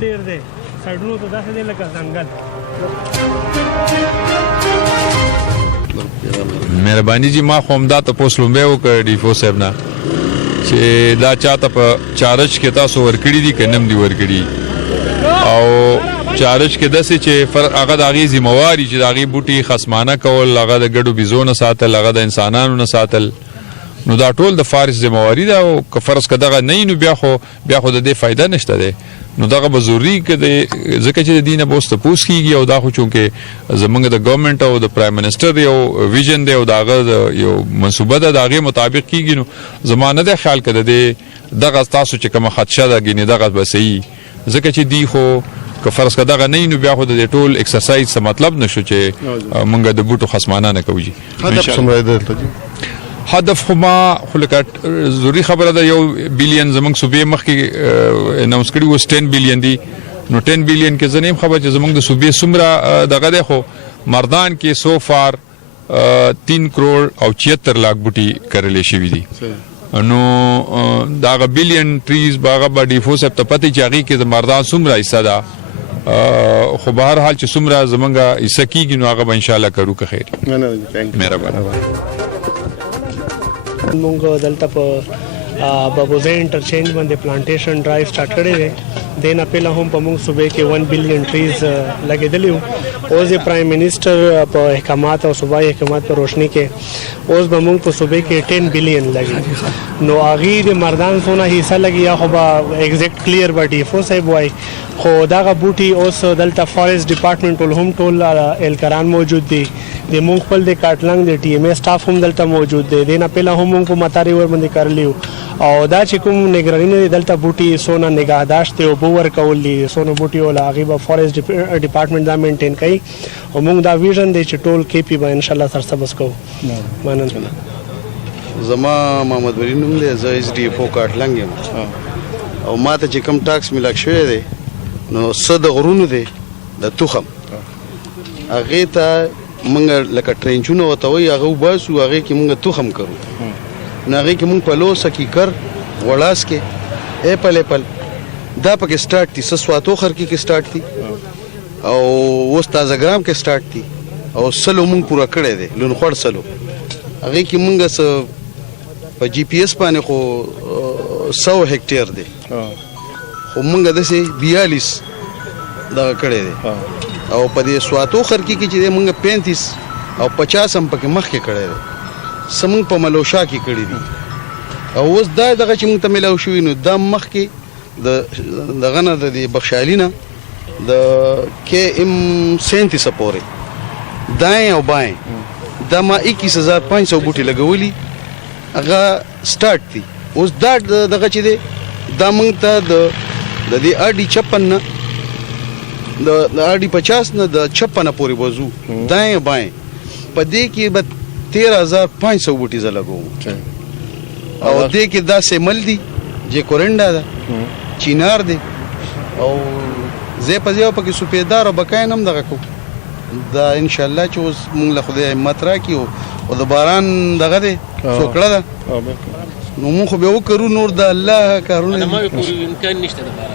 ډېر دی سړونو ته داسې دی لکه ځنګل. مهرباني جی ما خو همدا تپوس لومبی وکړ ډیفو صاحب نه چې دا چاته په چارج کې تاسو ورکړي دي که نم دي ورکړي او چارج کې داسې چې هغه د هغې ذمواري چې د هغې بوټي خصمانه کول، هغه د ګډو بیزو نه ساتل، هغه د انسانانو نه ساتل، نو دا ټول د فارس ذمواري ده. او که فرض که دغه نه وي نو بیا خو د دې فایده نشته دی. نو دغه به ضروري که ځکه چې د دې نه به اوس تپوس کېږي او دا خو چونکې زموږ د ګورنمنټ او د پرایم منسټر یو ویژن دی او د هغه یو منصوبه ده، د هغې مطابق کېږي. نو زما نه دی خیال که د دې دغه تاسو چې کومه خدشه ده ګینې دغه به صحیح، ځکه چې دی خو که فرض که دغه نه وي نو بیا خو د دې ټول اکسرسایز څه مطلب نشو چې موږ د بوټو خسمانه نه کوو. هدف خو ما خو لکه ضروري خبره ده 1 بلین زموږ صوبې مخکې اناونس کړي اوس 10 بلین دي. نو 10 بلین کې زه نه یم خبر چې زموږ د صوبې څومره دغه دی، خو مردان کې سو فار 3 کروڑ او 76 لاک بوټي کرلې شوي دي. نو دا هغه بلین ټریز به هغه به ډیفو صاحب ته پته چې هغې کې د مردان څومره حصه ده، خو به هر حال چې څومره زموږ حصه کېږي نو هغه به انشاءالله کرو که خیر. مهربانه. مونږ دلته په بابوزه انټرچینج باندې پلانټیشن ډرایو سٹارټ کړی دی. دې نه پهله هم په مونږ صوبې کې 1 بلین ټریز لګېدلي وو. اوس د پرایم منسټر په احکامات او صوبایي احکامات په روشني کې اوس به مونږ په صوبې کې 10 بلین لګي. نو هغې د مردان څونه حصه لګي یا خو به ایگزیکټ کلیر به ډیفو صاحب وایي، خو دغه بوټي اوس دلته فارسټ ډپارټمنټ ټول هم ټول اهلکاران موجود دي، د مونږ خپل د کاټلنګ د ټي ایم اے سټاف هم دلته موجود دی. دې نه پهله هم مونږ په مطاري ور باندې کرلی وو او دا چې کوم نگراني نه دلته بوټي سونه نگهداشت دی او اوبه ورکول دي سونه بوټي او هغې به فارسټ ډپارټمنټ دا مینټین کوي او مونږ دا ویژن دی چې ټول کې پی به انشاءالله سرسبز کوو. مننه. زما محمد ولی نوم دی، زه ایس ډي اف او کاټلنګ یم او ما ته چې کوم ټاکس ملاک شوی دی نو څه د غرونو دی د تخم هغې ته موږ لکه ټرینچونه ورته وایي هغه وباسو، هغې کې موږ تخم کرو. نو هغې کې موږ پلوس کیکر وړاس کې ایپل دا پکې سټارټ دي، څه سواتوخر کې سټارټ دي او اوس تازه ګرام کې سټارټ دي او سلو موږ پوره کړی دی، لونخوړ سلو. هغې کې موږ څه په جی پی ایس باندې خو 100 هکټیر دی، خو موږ داسې 42 دغه کړی دی او په دې سواتوخر کې چې دی موږ 35 او 50 هم پکې مخکې کړی دی، څه موږ په ملوشا کې کړي دي او اوس دا دغه چې موږ ته میلاو شوي نو دا مخکې دغه نه د بخشالي نه د KM 37 پورې دایې او بایې دا ما 21500 بوټي لګولي هغه سټارټ دي. اوس دا دغه چې دی دا موږ ته د دې RD 56 نه د RD 50 نه د 56 پورې وځو دایې بایې په دې کې به 13500 بوټي زه لګوم او دې کې دا سیمل دي جې کورنډا ده چینار دی او زه په ځای په کې سپیدار او بکای نم دغه کو دا ان شاء الله چې اوس موږ له خدای همت راکړي او د باران دغه دی څوکړه ده نو موږ خو به وکړو نور د الله کارونه ما یو امکان نشته د باران